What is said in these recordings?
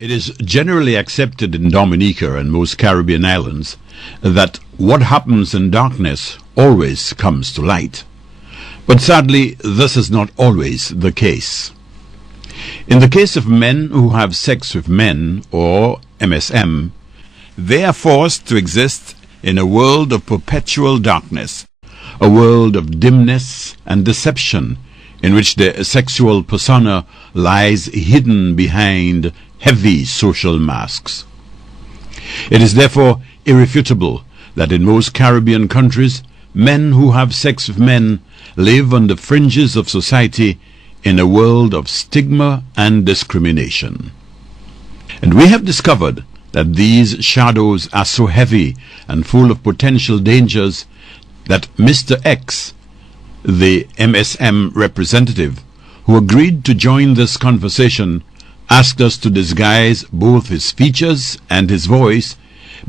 It is generally accepted in Dominica and most Caribbean islands that what happens in darkness always comes to light. But sadly, this is not always the case. In the case of men who have sex with men, or MSM, they are forced to exist in a world of perpetual darkness, a world of dimness and deception, in which their sexual persona lies hidden behind heavy social masks. It is therefore irrefutable that in most Caribbean countries, men who have sex with men live on the fringes of society in a world of stigma and discrimination. And we have discovered that these shadows are so heavy and full of potential dangers that Mr. X, the MSM representative, who agreed to join this conversation, asked us to disguise both his features and his voice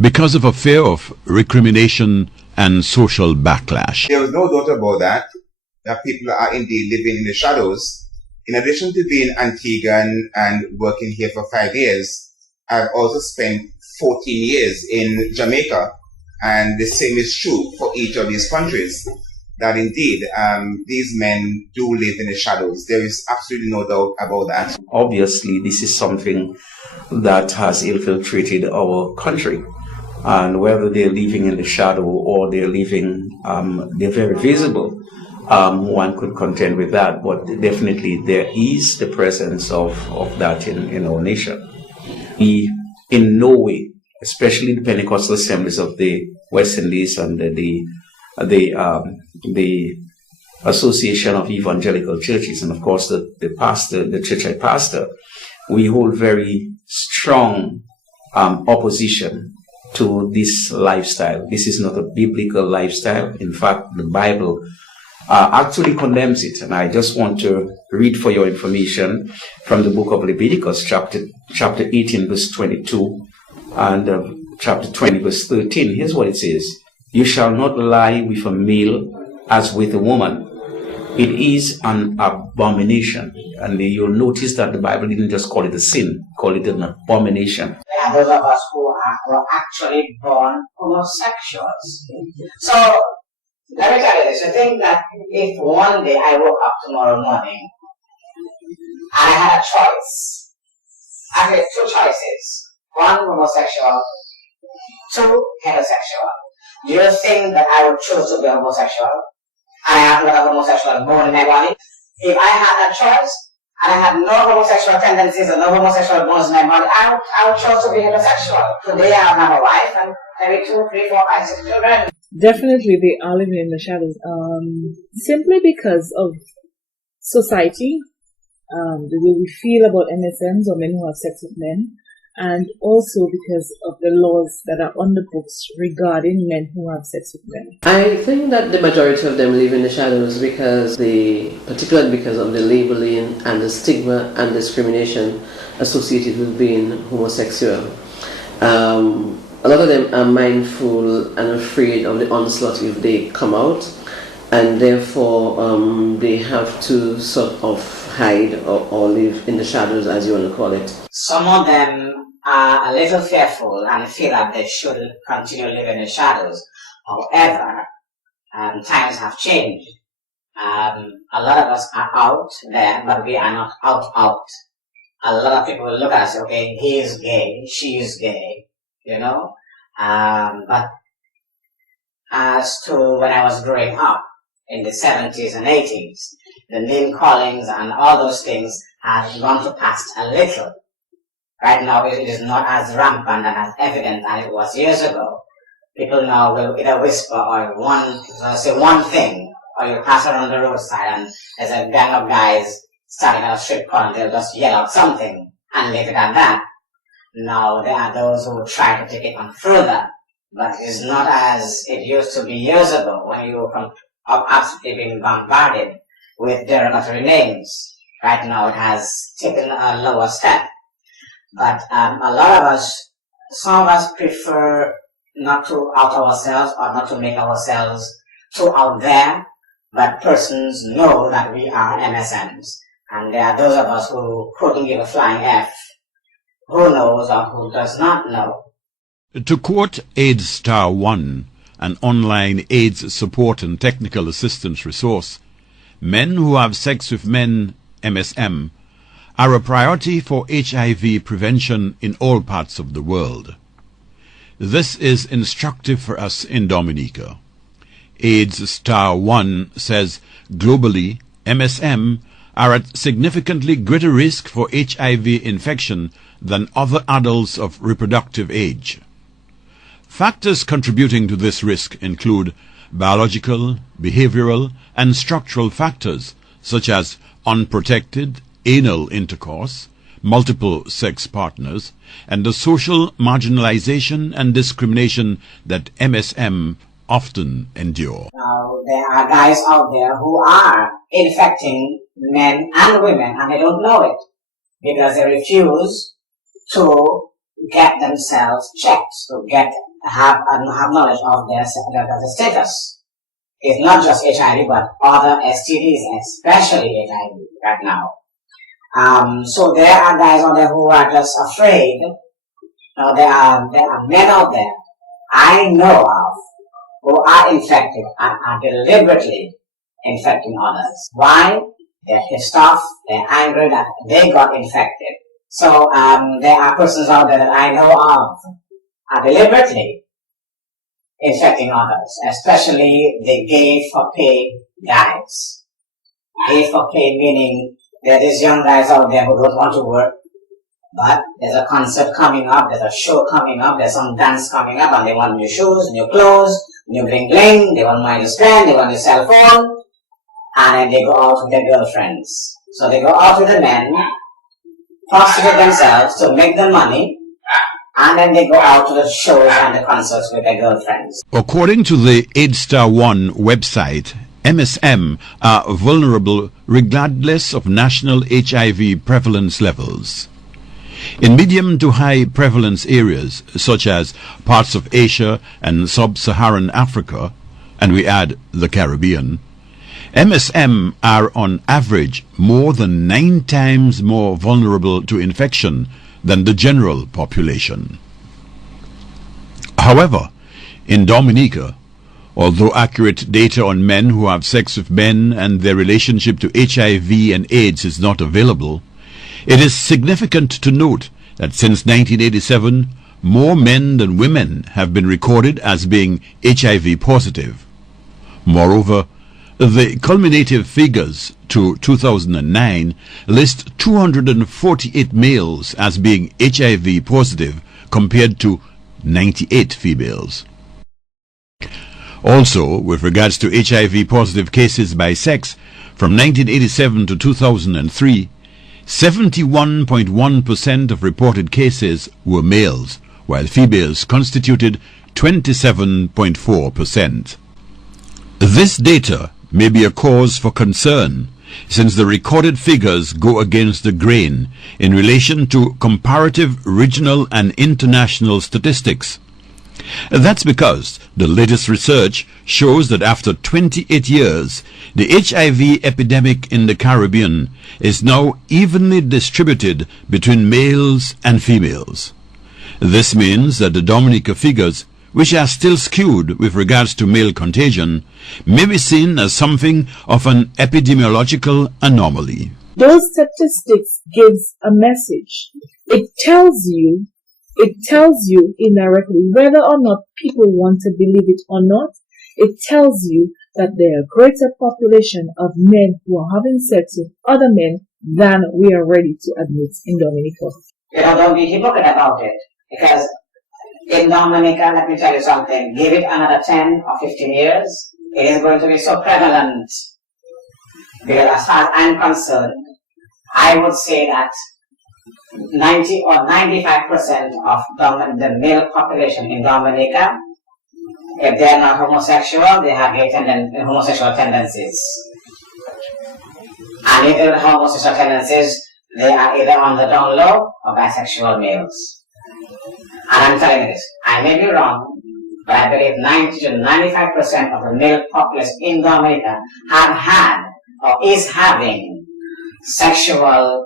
because of a fear of recrimination and social backlash. There is no doubt about that people are indeed living in the shadows. In addition to being Antiguan and working here for 5 years, I've also spent 14 years in Jamaica, and the same is true for each of these countries, that indeed these men do live in the shadows. There is absolutely no doubt about that. Obviously, this is something that has infiltrated our country. And whether they're living in the shadow or they're living, they're very visible. One could contend with that, but definitely there is the presence of that in our nation. We, in no way, especially the Pentecostal assemblies of the West Indies and the Association of Evangelical Churches, and of course the church I pastor, we hold very strong opposition to this lifestyle. This is not a biblical lifestyle. In fact, the Bible actually condemns it. And I just want to read for your information from the book of Leviticus, chapter 18, verse 22, and chapter 20, verse 13. Here's what it says. You shall not lie with a male as with a woman. It is an abomination. And you'll notice that the Bible didn't just call it a sin, call it an abomination. There are those of us who were actually born homosexuals. So, let me tell you this. I think that if one day I woke up tomorrow morning and I had a choice, I had two choices. One homosexual, two heterosexual. Do you think that I would choose to be homosexual? I have not a homosexual bone in my body. If I had that choice, and I had no homosexual tendencies and no homosexual bones in my body, I would choose to be heterosexual. Today I have a wife and maybe 2, 3, 4, 5, 6 children. Definitely they are living in the shadows. Simply because of society, the way we feel about MSMs or men who have sex with men, and also because of the laws that are on the books regarding men who have sex with men. I think that the majority of them live in the shadows particularly because of the labeling and the stigma and discrimination associated with being homosexual. A lot of them are mindful and afraid of the onslaught if they come out, and therefore they have to sort of hide or live in the shadows, as you want to call it. Some of them are a little fearful and feel that they should continue living in the shadows. However, times have changed. A lot of us are out there, but we are not out. A lot of people will look at us, okay, he is gay, she is gay, you know. But as to when I was growing up in the 70s and 80s, the name callings and all those things have gone to past a little. Right now it is not as rampant and as evident as it was years ago. People now will either whisper or say one thing, or you pass around the roadside and there's a gang of guys standing at a strip corner, they'll just yell out something and leave it at that. Now there are those who try to take it on further, but it's not as it used to be years ago when you were absolutely being bombarded with derogatory names. Right now it has taken a lower step. But a lot of us, some of us prefer not to out ourselves or not to make ourselves too out there but persons know that we are MSMs. And there are those of us who couldn't give a flying F, who knows or who does not know. To quote AIDS Star 1, an online AIDS support and technical assistance resource, men who have sex with men, MSM, are a priority for HIV prevention in all parts of the world. This is instructive for us in Dominica. AIDS Star 1 says globally, MSM are at significantly greater risk for HIV infection than other adults of reproductive age. Factors contributing to this risk include biological, behavioral, and structural factors such as unprotected anal intercourse, multiple sex partners, and the social marginalization and discrimination that MSM often endure. Now, there are guys out there who are infecting men and women, and they don't know it because they refuse to get themselves checked, to have knowledge of their status. It's not just HIV, but other STDs, especially HIV right now. So there are guys out there who are just afraid. There are men out there I know of who are infected and are deliberately infecting others. Why? They're pissed off, they're angry that they got infected. So there are persons out there that I know of are deliberately infecting others, especially the gay for pay guys. Gay for pay meaning there are these young guys out there who don't want to work, but there's a concert coming up, there's a show coming up, there's some dance coming up, and they want new shoes, new clothes, new bling bling, they want money to spend, they want a cell phone, and then they go out with their girlfriends. So they go out with the men, prostitute themselves to make the money, and then they go out to the shows and the concerts with their girlfriends. According to the AIDS Star 1 website, MSM are vulnerable regardless of national HIV prevalence levels. In medium to high prevalence areas, such as parts of Asia and sub-Saharan Africa, and we add the Caribbean, MSM are on average more than 9 times more vulnerable to infection than the general population. However, in Dominica, although accurate data on men who have sex with men and their relationship to HIV and AIDS is not available, it is significant to note that since 1987, more men than women have been recorded as being HIV positive. Moreover, the culminative figures to 2009 list 248 males as being HIV positive compared to 98 females. Also, with regards to HIV positive cases by sex, from 1987 to 2003, 71.1% of reported cases were males, while females constituted 27.4%. This data may be a cause for concern, since the recorded figures go against the grain in relation to comparative regional and international statistics. That's because the latest research shows that after 28 years, the HIV epidemic in the Caribbean is now evenly distributed between males and females. This means that the Dominica figures, which are still skewed with regards to male contagion, may be seen as something of an epidemiological anomaly. Those statistics gives a message. It tells you indirectly whether or not people want to believe it or not. It tells you that there are a greater population of men who are having sex with other men than we are ready to admit in Dominica. Don't be hypocrite about it, because in Dominica, let me tell you something, give it another 10 or 15 years, it is going to be so prevalent. Because as far as I'm concerned, I would say that 90 or 95% of the male population in Dominica, if they are not homosexual, they have homosexual tendencies. And if they have homosexual tendencies, they are either on the down low or bisexual males. And I'm telling you this, I may be wrong, but I believe 90 to 95% of the male populace in Dominica have had or is having sexual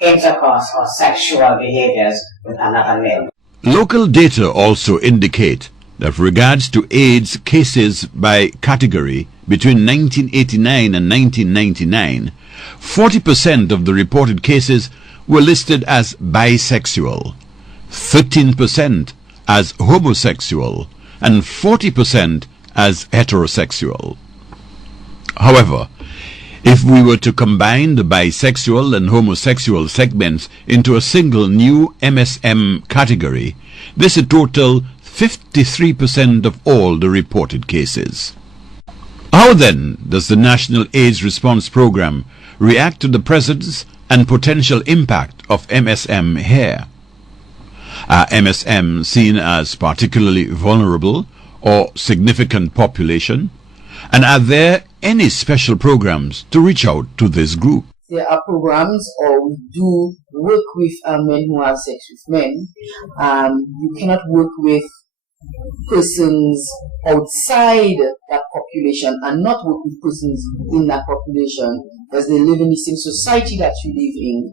intercourse or sexual behaviors with another male. Local data also indicate that with regards to AIDS cases by category between 1989 and 1999, 40% of the reported cases were listed as bisexual, 13% as homosexual, and 40% as heterosexual. However, if we were to combine the bisexual and homosexual segments into a single new MSM category, this would total 53% of all the reported cases. How then does the National AIDS Response Program react to the presence and potential impact of MSM here? Are MSM seen as particularly vulnerable or significant population? And are there any special programs to reach out to this group? There are programs, or we do work with men who have sex with men. You cannot work with persons outside that population and not work with persons in that population, because they live in the same society that you live in,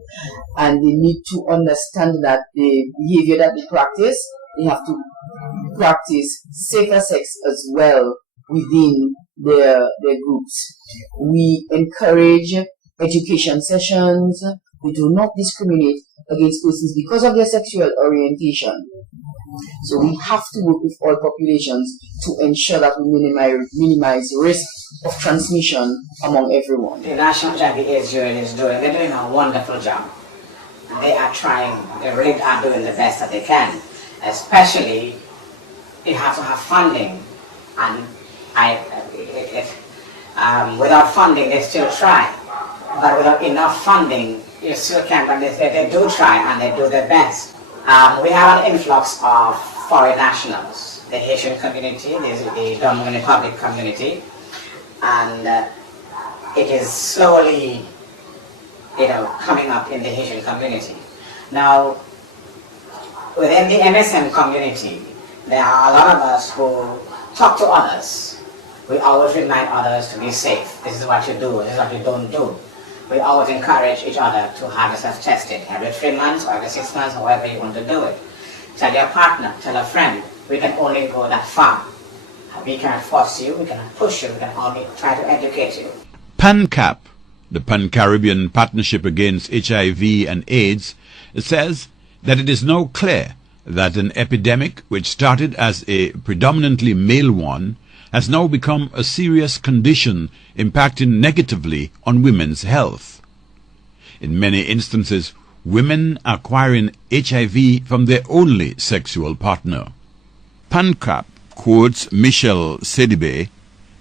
and they need to understand that the behavior that they practice, they have to practice safer sex as well within their groups. We encourage education sessions. We do not discriminate against persons because of their sexual orientation. So we have to work with all populations to ensure that we minimize risk of transmission among everyone. The National HIV AIDS Unit is they're doing a wonderful job. They are trying, they really are doing the best that they can. Especially, you have to have funding, and without funding they still try. But without enough funding, you still can't, but they do try and they do their best. We have an influx of foreign nationals, the Haitian community, the Dominican Republic community, and it is slowly, coming up in the Haitian community. Now, within the MSM community, there are a lot of us who talk to others. We always remind others to be safe. This is what you do, this is what you don't do. We always encourage each other to have yourself tested every 3 months or every 6 months, however you want to do it. Tell your partner, tell a friend, we can only go that far. We cannot force you, we cannot push you, we can only try to educate you. PANCAP, the Pan-Caribbean Partnership Against HIV and AIDS, says that it is now clear that an epidemic which started as a predominantly male one has now become a serious condition impacting negatively on women's health. In many instances, women are acquiring HIV from their only sexual partner. PANCAP quotes Michelle Sidibe,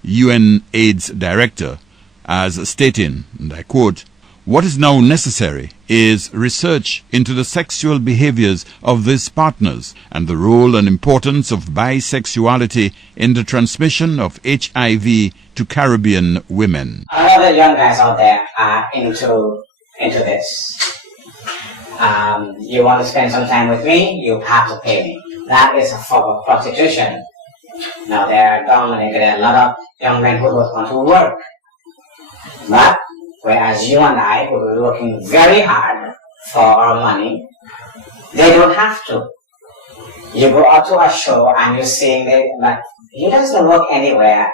UN AIDS Director, as stating, and I quote, "What is now necessary is research into the sexual behaviors of these partners and the role and importance of bisexuality in the transmission of HIV to Caribbean women." A lot of the young guys out there are into this. You want to spend some time with me, you have to pay me. That is a form of prostitution. Now there are a lot of young men who don't want to work. But whereas you and I, who are working very hard for our money, they don't have to. You go out to a show and you're seeing but he doesn't work anywhere.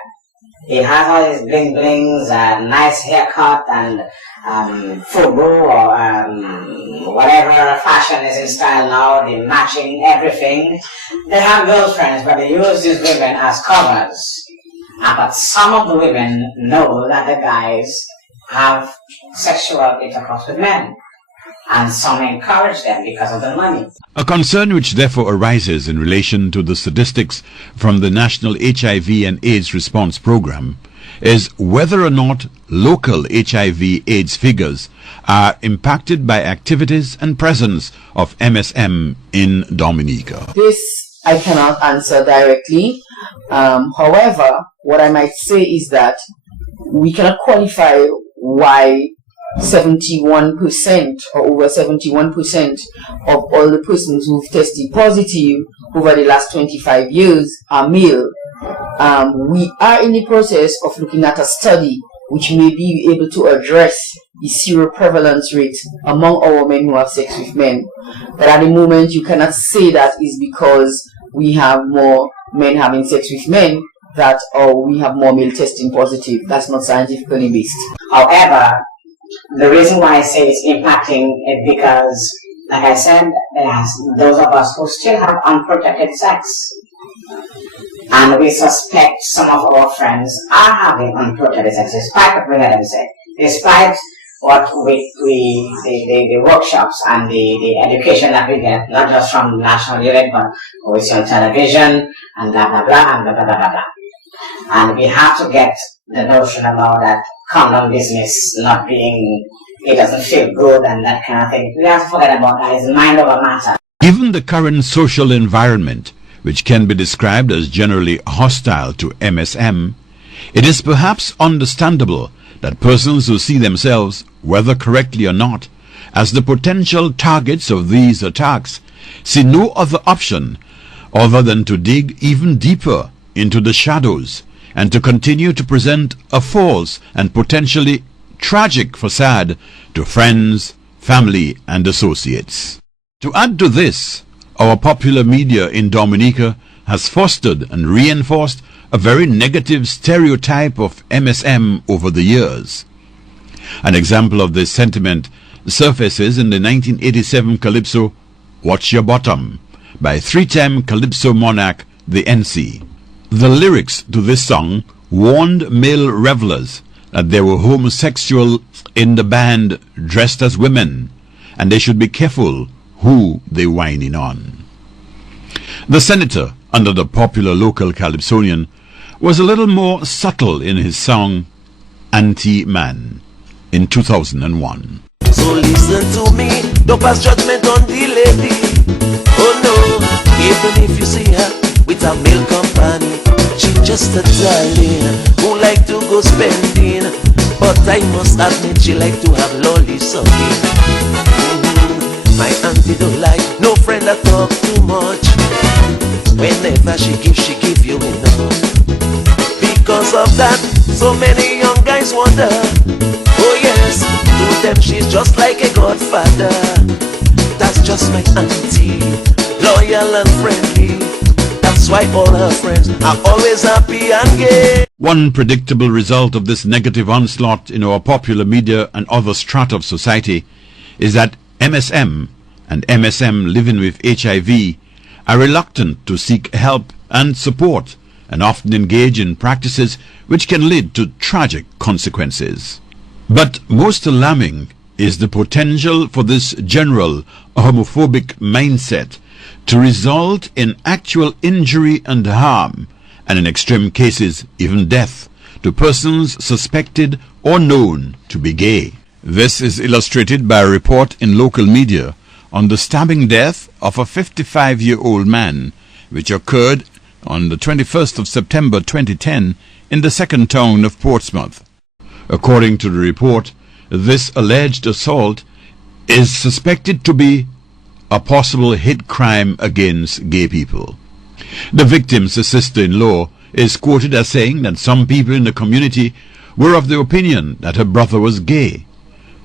He has all his bling blings and nice haircut and fubu or whatever fashion is in style now, the matching everything. They have girlfriends, but they use these women as covers. But some of the women know that the guys have sexual intercourse with men, and some encourage them because of the money. A concern which therefore arises in relation to the statistics from the National HIV and AIDS Response Program is whether or not local HIV/AIDS figures are impacted by activities and presence of MSM in Dominica. This I cannot answer directly. However, what I might say is that we cannot qualify why 71% or over 71% of all the persons who've tested positive over the last 25 years are male. We are in the process of looking at a study which may be able to address the seroprevalence rate among our men who have sex with men. But at the moment, you cannot say that is because we have more men having sex with men that or we have more male testing positive. That's not scientifically based. However, the reason why I say it's impacting is because, like I said, there's those of us who still have unprotected sex. And we suspect some of our friends are having unprotected sex, despite what we let them say, despite what the workshops and the education that we get, not just from national unit, but we see on television and blah blah blah and blah blah blah blah blah. And we have to get the notion about that condom business not being, it doesn't feel good and that kind of thing. We have to forget about that. It's mind over matter. Given the current social environment, which can be described as generally hostile to MSM, it is perhaps understandable that persons who see themselves, whether correctly or not, as the potential targets of these attacks, see no other option other than to dig even deeper into the shadows and to continue to present a false and potentially tragic facade to friends, family, and associates. To add to this, our popular media in Dominica has fostered and reinforced a very negative stereotype of MSM over the years. An example of this sentiment surfaces in the 1987 calypso "Watch Your Bottom" by three-time calypso monarch the NC. The lyrics to this song warned male revelers that there were homosexuals in the band dressed as women, and they should be careful who they whining on. The senator, under the popular local calypsonian, was a little more subtle in his song "Anti-Man" in 2001. So listen to me, don't pass judgment on the lady. Oh no, even if you see her with a male company, she just a darling who like to go spending. But I must admit she like to have lolly sucking. My auntie don't like no friend that talk too much. Whenever she give you enough. Because of that, so many young guys wonder. Oh yes, to them she's just like a godfather. That's just my auntie, loyal and friendly. That's why all her friends are always happy and gay. One predictable result of this negative onslaught in our popular media and other strata of society is that MSM and MSM living with HIV are reluctant to seek help and support and often engage in practices which can lead to tragic consequences. But most alarming is the potential for this general homophobic mindset to result in actual injury and harm, and in extreme cases even death, to persons suspected or known to be gay. This is illustrated by a report in local media on the stabbing death of a 55-year-old man, which occurred on the 21st of September 2010 in the second town of Portsmouth. According to the report, this alleged assault is suspected to be a possible hate crime against gay people. The victim's sister-in-law is quoted as saying that some people in the community were of the opinion that her brother was gay,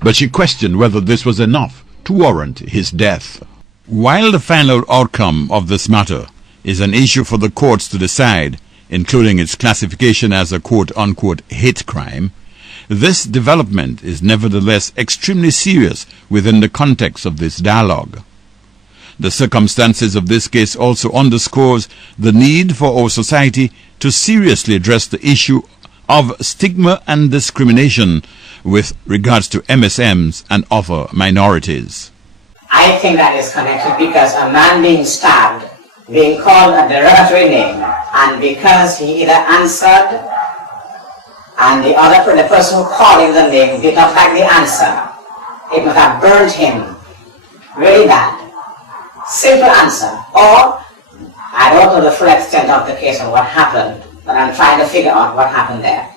but she questioned whether this was enough to warrant his death. While the final outcome of this matter is an issue for the courts to decide, including its classification as a quote-unquote hate crime, this development is nevertheless extremely serious within the context of this dialogue. The circumstances of this case also underscores the need for our society to seriously address the issue of stigma and discrimination with regards to MSMs and other minorities. I think that is connected because a man being stabbed, being called a derogatory name, and because he either answered and the person who called him the name did not like the answer, it must have burnt him really bad. Simple answer. Or, I don't know the full extent of the case and what happened, but I'm trying to figure out what happened there.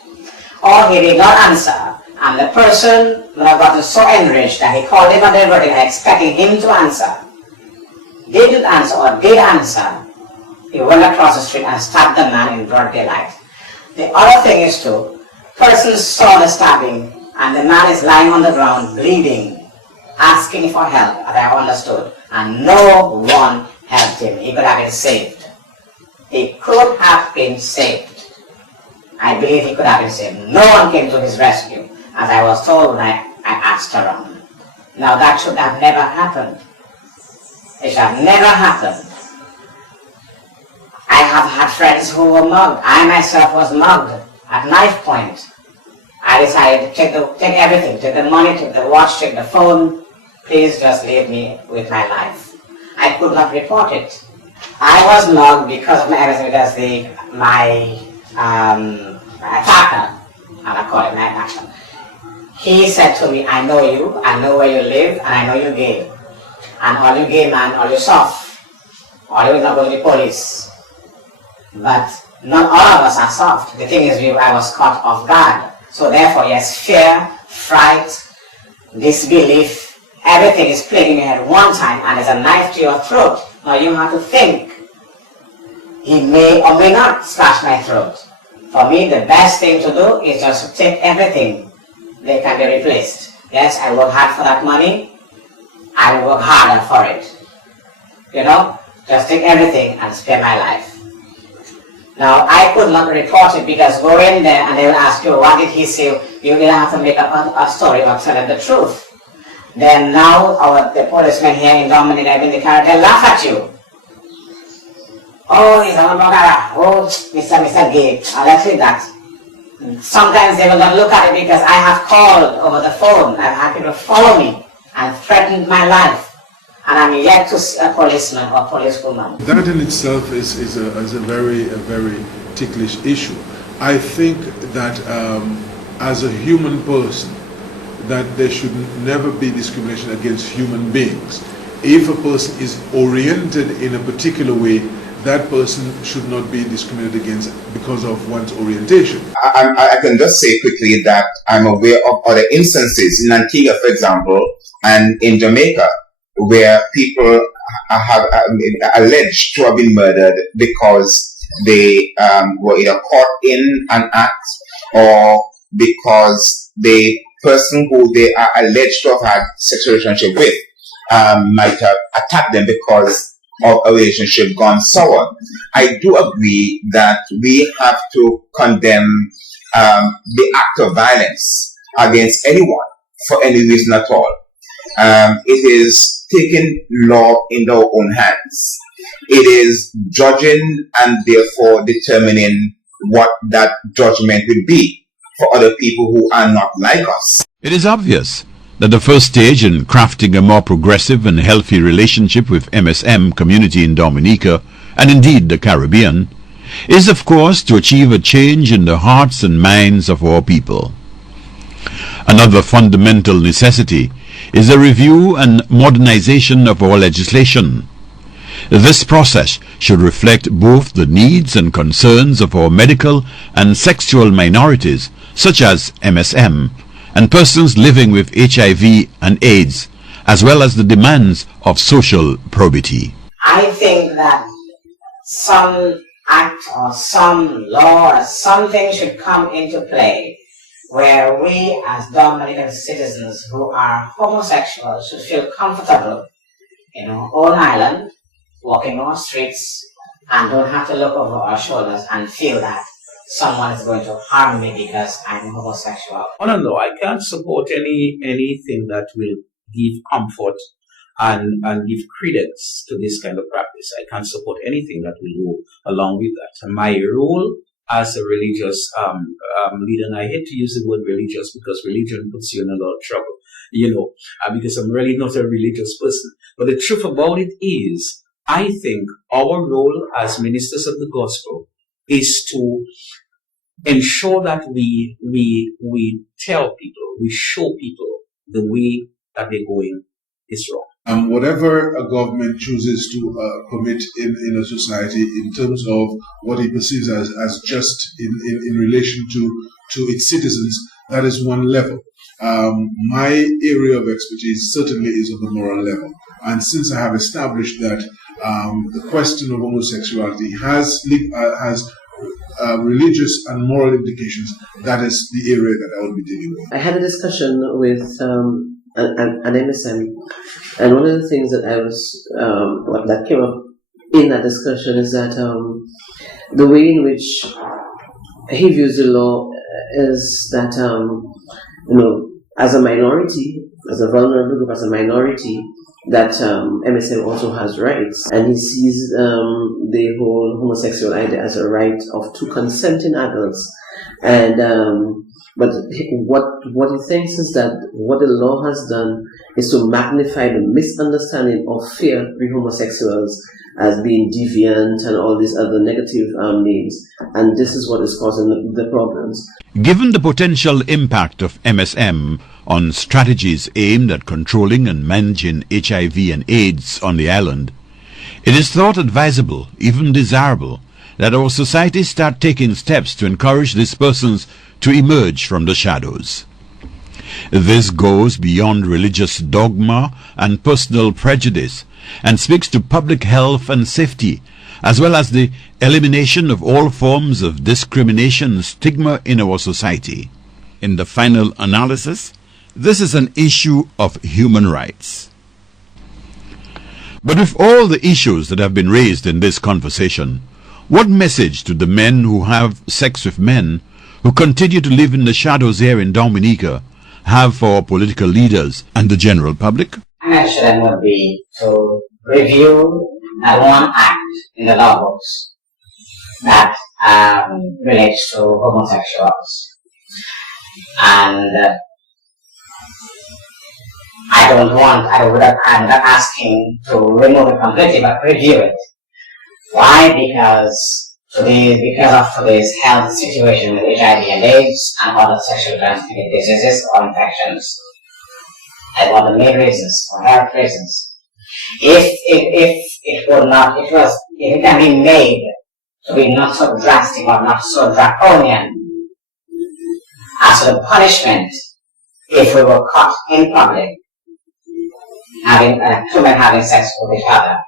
Or he did not answer, And the person would have gotten so enraged that he called him on the verdict expecting him to answer. Didn't answer or did answer. He went across the street and stabbed the man in broad daylight. The other thing is too, persons saw the stabbing and the man is lying on the ground bleeding, asking for help, as I understood, and no one helped him. He could have been saved. He could have been saved. I believe he could have been saved. No one came to his rescue, as I was told when I asked around. Now that should have never happened. It should have never happened. I have had friends who were mugged. I myself was mugged at knife point. I decided to take everything, take the money, take the watch, take the phone. Please just leave me with my life. I could not report it. I was mugged because of my because my attacker, and I call it my attacker. He said to me, I know you, I know where you live, and I know you gay. And all you gay man, all you soft, all you not going to the police. But not all of us are soft. The thing is, I was caught off guard. So therefore, yes, fear, fright, disbelief, everything is playing in your head one time, and there's a knife to your throat. Now you have to think. He may or may not slash my throat. For me, the best thing to do is just to take everything. They can be replaced. Yes, I work hard for that money. I will work harder for it. You know, just take everything and spare my life. Now, I could not report it because go in there and they will ask you, what did he say? You will have to make up a story or tell them the truth. Then now, the policemen here in Dominica, they laugh at you. Oh, he's a Mambagara. Oh, Mr. Gay. Let's read that. Sometimes they will not look at it because I have called over the phone. I've had people follow me and threatened my life. And I'm yet to see a policeman or policewoman. That in itself is a very ticklish issue. I think that as a human person, that there should never be discrimination against human beings. If a person is oriented in a particular way, that person should not be discriminated against because of one's orientation. I can just say quickly that I'm aware of other instances in Antigua, for example, and in Jamaica, where people have alleged to have been murdered because they were either caught in an act or because the person who they are alleged to have had sexual relationship with might have attacked them because of a relationship gone sour. I do agree that we have to condemn the act of violence against anyone for any reason at all. It is taking law in their own hands. It is judging and therefore determining what that judgment would be for other people who are not like us. It is obvious that the first stage in crafting a more progressive and healthy relationship with MSM community in Dominica, and indeed the Caribbean, is of course to achieve a change in the hearts and minds of our people. Another fundamental necessity is a review and modernization of our legislation. This process should reflect both the needs and concerns of our medical and sexual minorities, such as MSM, and persons living with HIV and AIDS, as well as the demands of social probity. I think that some act or some law or something should come into play where we as Dominican citizens who are homosexual should feel comfortable in our own island, walking our streets, and don't have to look over our shoulders and feel that someone is going to harm me because I'm homosexual. Oh, no, I can't support anything that will give comfort and give credence to this kind of practice. I can't support anything that will go along with that. My role as a religious leader, and I hate to use the word religious because religion puts you in a lot of trouble, because I'm really not a religious person. But the truth about it is, I think our role as ministers of the gospel is to ensure that we tell people, we show people the way that they're going is wrong. Whatever a government chooses to permit in a society in terms of what it perceives as just in relation to its citizens, that is one level. My area of expertise certainly is on the moral level. And since I have established that the question of homosexuality has religious and moral implications, that is the area that I will be dealing with. I had a discussion with an MSM, and one of the things that that came up in that discussion is that the way in which he views the law is that as a minority, as a vulnerable group, as a minority, that MSM also has rights, and he sees the whole homosexual idea as a right of two consenting adults. And but what he thinks is that what the law has done is to magnify the misunderstanding or fear of homosexuals as being deviant and all these other negative names, and this is what is causing the problems. Given the potential impact of MSM on strategies aimed at controlling and managing HIV and AIDS on the island, it is thought advisable, even desirable, that our society start taking steps to encourage these persons to emerge from the shadows. This goes beyond religious dogma and personal prejudice and speaks to public health and safety, as well as the elimination of all forms of discrimination and stigma in our society. In the final analysis, this is an issue of human rights. But with all the issues that have been raised in this conversation, what message to the men who have sex with men, who continue to live in the shadows here in Dominica, have for our political leaders and the general public? My message to them would be to review that one act in the law books that relates to homosexuals. And I'm not asking to remove it completely, but review it. Why? Because of today's health situation with HIV and AIDS and other sexually transmitted diseases or infections. That's one of the main reasons, or health reasons. If it can be made to be not so drastic or not so draconian as to the punishment if we were caught in public two men having sex with each other.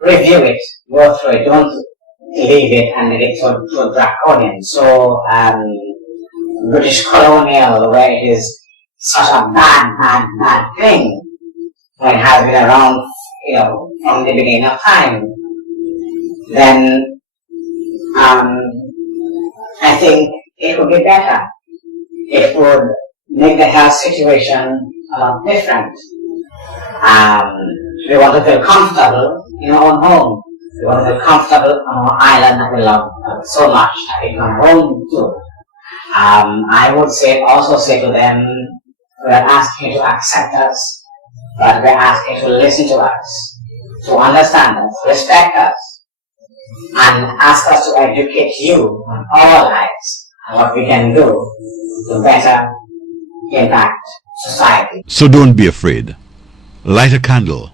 Review it, go through it, don't leave it and make it so draconian, so British colonial, where it is such a bad thing when it has been around, from the beginning of time. Then I think it would be better. It would make the health situation a lot different. We want to feel comfortable in our own home. We want to feel comfortable on our island that we love so much that we come home to. I would also say to them, we're asking you to accept us, but we're asking you to listen to us, to understand us, respect us, and ask us to educate you on our lives and what we can do to better impact society. So don't be afraid. Light a candle,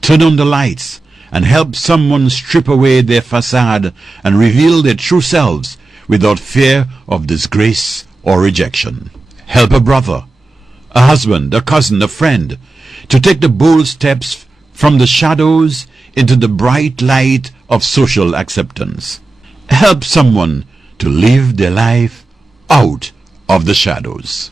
turn on the lights, and help someone strip away their facade and reveal their true selves without fear of disgrace or rejection. Help a brother, a husband, a cousin, a friend to take the bold steps from the shadows into the bright light of social acceptance. Help someone to live their life out of the shadows.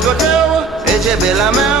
Seu que lá me